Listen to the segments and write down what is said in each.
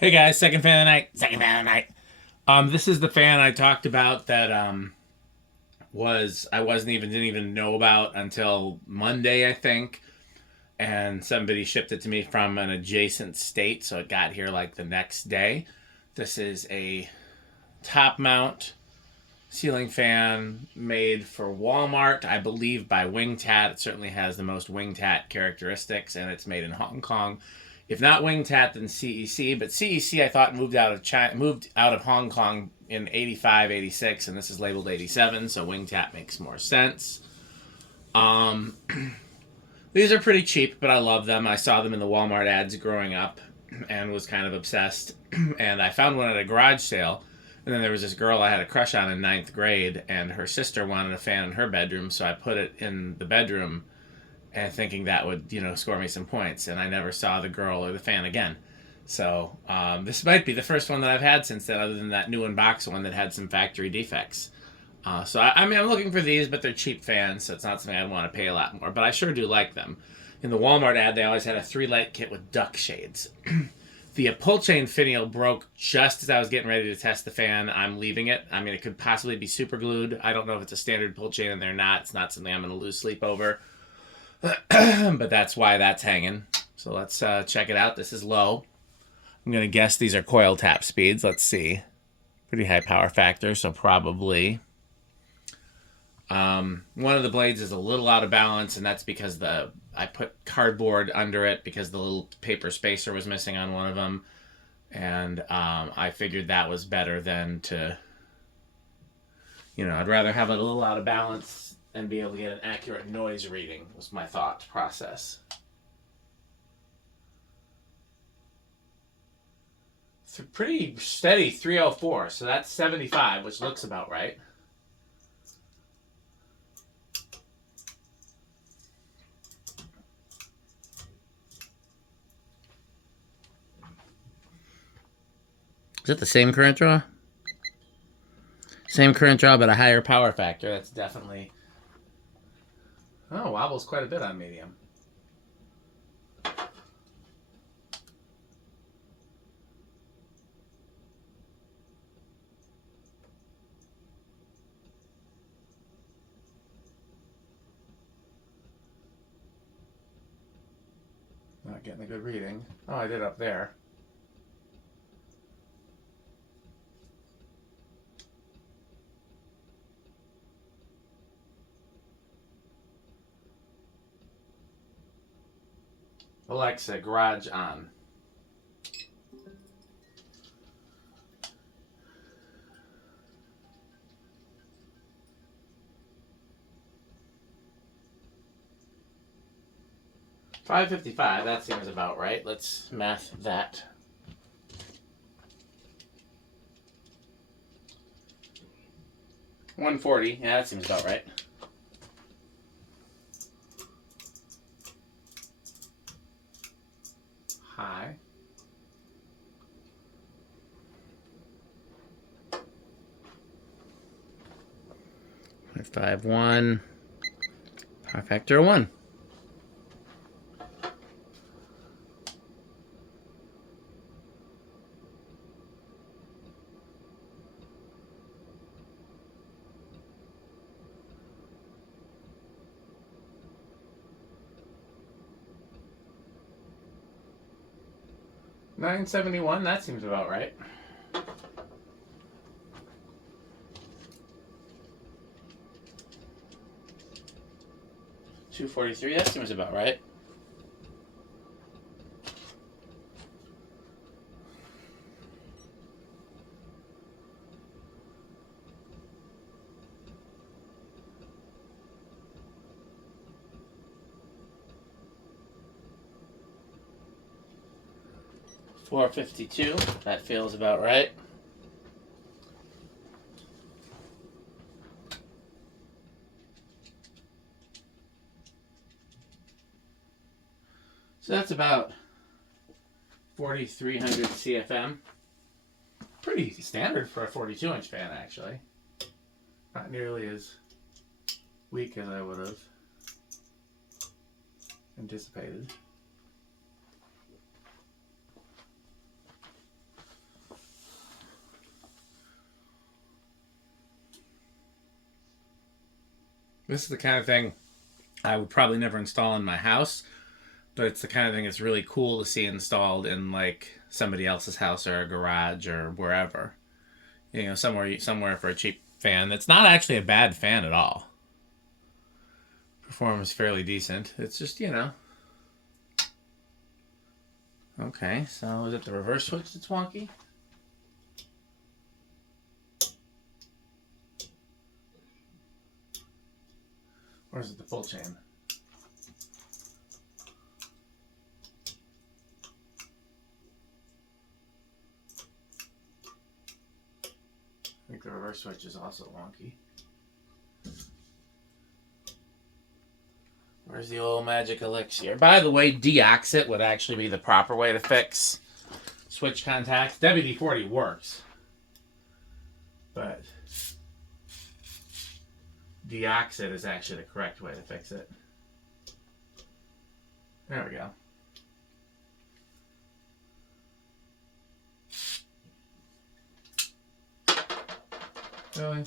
Hey guys, second fan of the night. Second fan of the night. This is the fan I talked about that was I wasn't even didn't even know about until Monday, I think, and somebody shipped it to me from an adjacent state, so it got here like the next day. This is a top mount ceiling fan made for Walmart, I believe by TAT. It certainly has the most TAT characteristics, and it's made in Hong Kong. If not TAT, then CEC. But CEC, I thought moved out of Hong Kong in 85, 86, and this is labeled 87, so TAT makes more sense. Um, these are pretty cheap, but I love them. I saw them in the Walmart ads growing up, and was kind of obsessed. And I found one at a garage sale. And then there was this girl I had a crush on in ninth grade, and her sister wanted a fan in her bedroom, so I put it in the bedroom, and thinking that would, score me some points. And I never saw the girl or the fan again. So this might be the first one that I've had since then, other than that new in-box one that had some factory defects. I mean, I'm looking for these, but they're cheap fans, so it's not something I'd want to pay a lot more. But I sure do like them. In the Walmart ad, they always had a 3-light kit with duck shades. The pull chain finial broke just as I was getting ready to test the fan. I'm leaving it. I mean, it could possibly be super glued. I don't know if it's a standard pull chain and they're not. It's not something I'm going to lose sleep over. But that's why that's hanging. So let's check it out. This is low. I'm going to guess these are coil tap speeds. Let's see. Pretty high power factor, so probably. One of the blades is a little out of balance, and that's because I put cardboard under it because the little paper spacer was missing on one of them, and I figured that was better than to, I'd rather have it a little out of balance and be able to get an accurate noise reading. Was my thought process. It's a pretty steady 304, so that's 75, which looks about right. Is it the same current draw? Same current draw, but a higher power factor. That's definitely... Oh, wobbles quite a bit on medium. Not getting a good reading. Oh, I did up there. Alexa, garage on. $5.55, that seems about right. Let's math that. $140, yeah, that seems about right. High. $5.51. Power factor 1. $9.71, that seems about right. $2.43, that seems about right. $4.52, that feels about right. So that's about 4,300 CFM. Pretty standard for a 42-inch fan, actually. Not nearly as weak as I would have anticipated. This is the kind of thing I would probably never install in my house, but it's the kind of thing that's really cool to see installed in like somebody else's house or a garage or wherever. You know, somewhere for a cheap fan. It's not actually a bad fan at all. Performance fairly decent. It's just, you know. Okay, so is it the reverse switch that's wonky? Or is it the full chain? I think the reverse switch is also wonky. Where's the old magic elixir? By the way, deoxit would actually be the proper way to fix switch contacts. WD-40 works, but deoxit is actually the correct way to fix it. There we go. Really?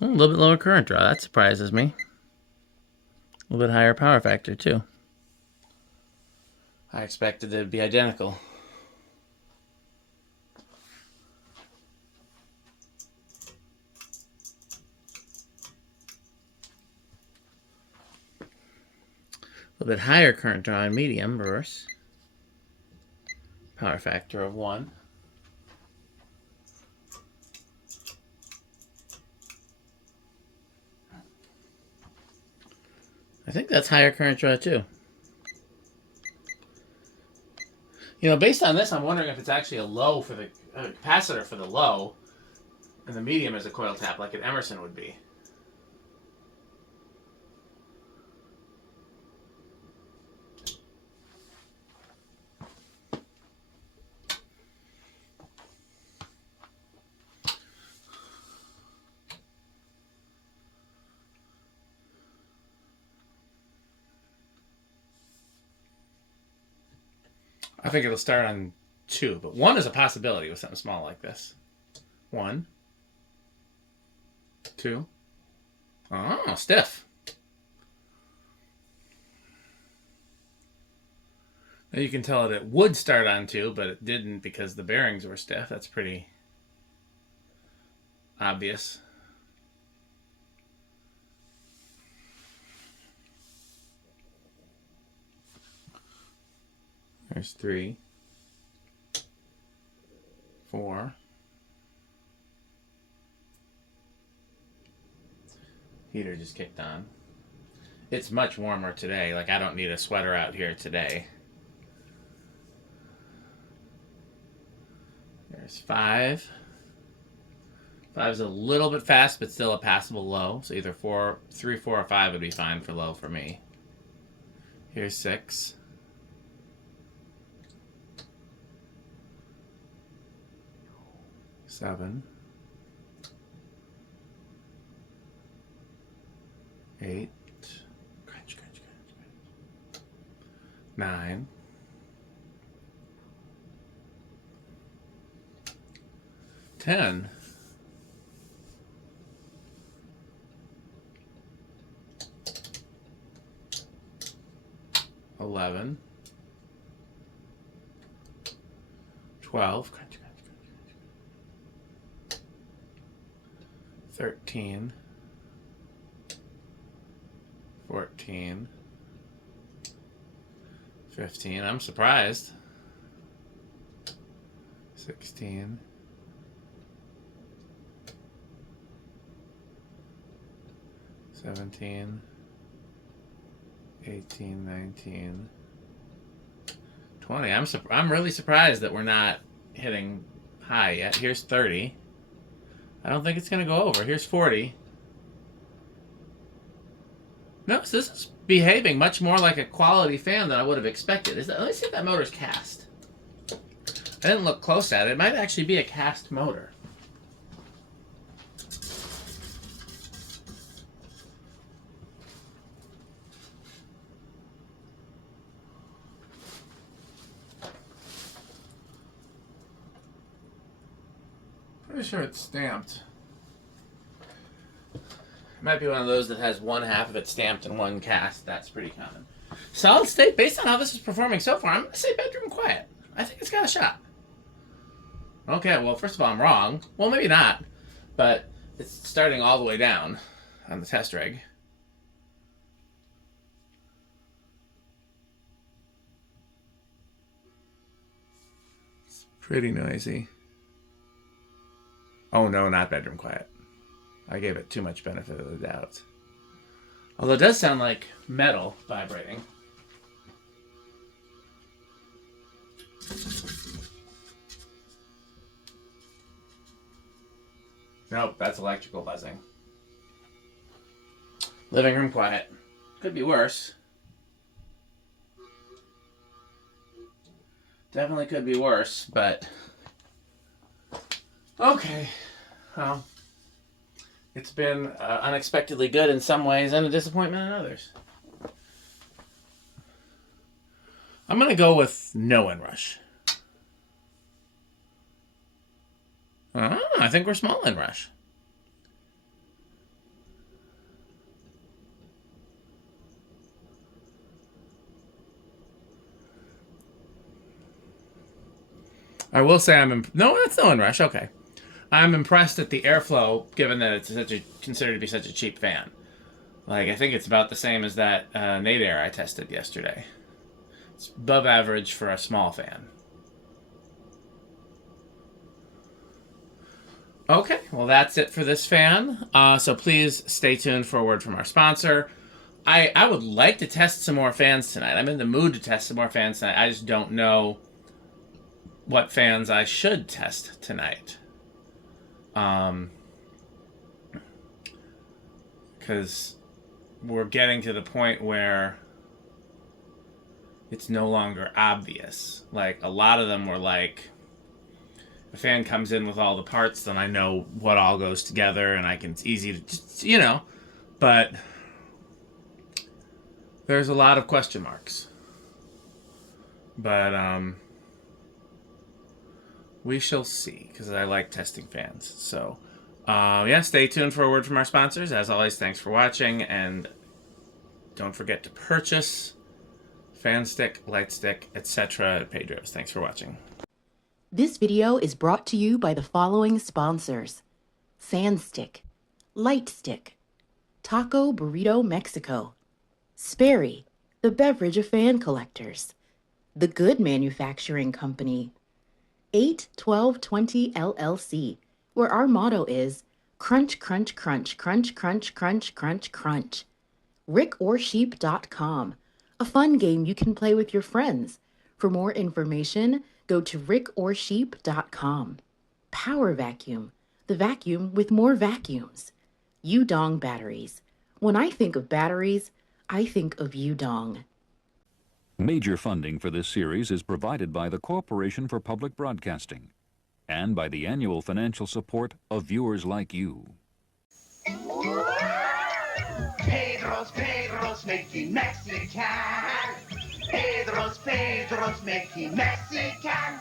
Well, a little bit lower current draw. That surprises me. A little bit higher power factor, too. I expected it to be identical. A little bit higher current draw in medium reverse. Power factor of 1. I think that's higher current draw too. You know, based on this, I'm wondering if it's actually a low for the capacitor for the low, and the medium is a coil tap like an Emerson would be. I think it'll start on 2, but 1 is a possibility with something small like this. 1, 2. Oh, stiff. Now you can tell that it would start on 2, but it didn't because the bearings were stiff. That's pretty obvious. There's 3, 4. Heater just kicked on. It's much warmer today. Like, I don't need a sweater out here today. There's 5. 5 is a little bit fast, but still a passable low. So either 3, 4, or 5 would be fine for low for me. Here's 6. 7, 8, 9, 10, 11, 12, 13, 14, 15. I'm surprised. 16, 17, 18, 19, 20. I'm really surprised that we're not hitting high yet. Here's 30. I don't think it's going to go over. Here's 40. No, so this is behaving much more like a quality fan than I would have expected. Let me see if that motor's cast. I didn't look close at it. It might actually be a cast motor. Pretty sure it's stamped. It might be one of those that has one half of it stamped and one cast. That's pretty common. Solid state, based on how this is performing so far, I'm going to say bedroom quiet. I think it's got a shot. Okay, well, first of all, I'm wrong. Well, maybe not. But it's starting all the way down on the test rig. It's pretty noisy. Oh, no, not bedroom quiet. I gave it too much benefit of the doubt. Although it does sound like metal vibrating. Nope, that's electrical buzzing. Living room quiet. Could be worse. Definitely could be worse, but... Okay. Well, it's been unexpectedly good in some ways and a disappointment in others. I'm going to go with no inrush. I think we're small inrush. I will say no, that's no inrush. Okay. I'm impressed at the airflow, given that it's considered to be such a cheap fan. Like, I think it's about the same as that Nadir I tested yesterday. It's above average for a small fan. Okay, well, that's it for this fan. So please stay tuned for a word from our sponsor. I would like to test some more fans tonight. I'm in the mood to test some more fans tonight. I just don't know what fans I should test tonight. Because we're getting to the point where it's no longer obvious. Like, a lot of them were like, a fan comes in with all the parts, then I know what all goes together, and it's easy to just, but there's a lot of question marks. But, we shall see, because I like testing fans. So, yeah, stay tuned for a word from our sponsors. As always, thanks for watching, and don't forget to purchase fan stick, light stick, etc. at Pedro's. Thanks for watching. This video is brought to you by the following sponsors: Sandstick, Light Stick, Taco Burrito Mexico, Sperry, the beverage of fan collectors, The Good Manufacturing Company, 81220 LLC, where our motto is crunch, crunch, crunch, crunch, crunch, crunch, crunch, crunch. rickorsheep.com, a fun game you can play with your friends. For more information, go to rickorsheep.com. Power Vacuum, the vacuum with more vacuums. Udong Batteries. When I think of batteries, I think of Udong. Major funding for this series is provided by the Corporation for Public Broadcasting and by the annual financial support of viewers like you. Pedro's making Mexican. Pedro's making Mexican.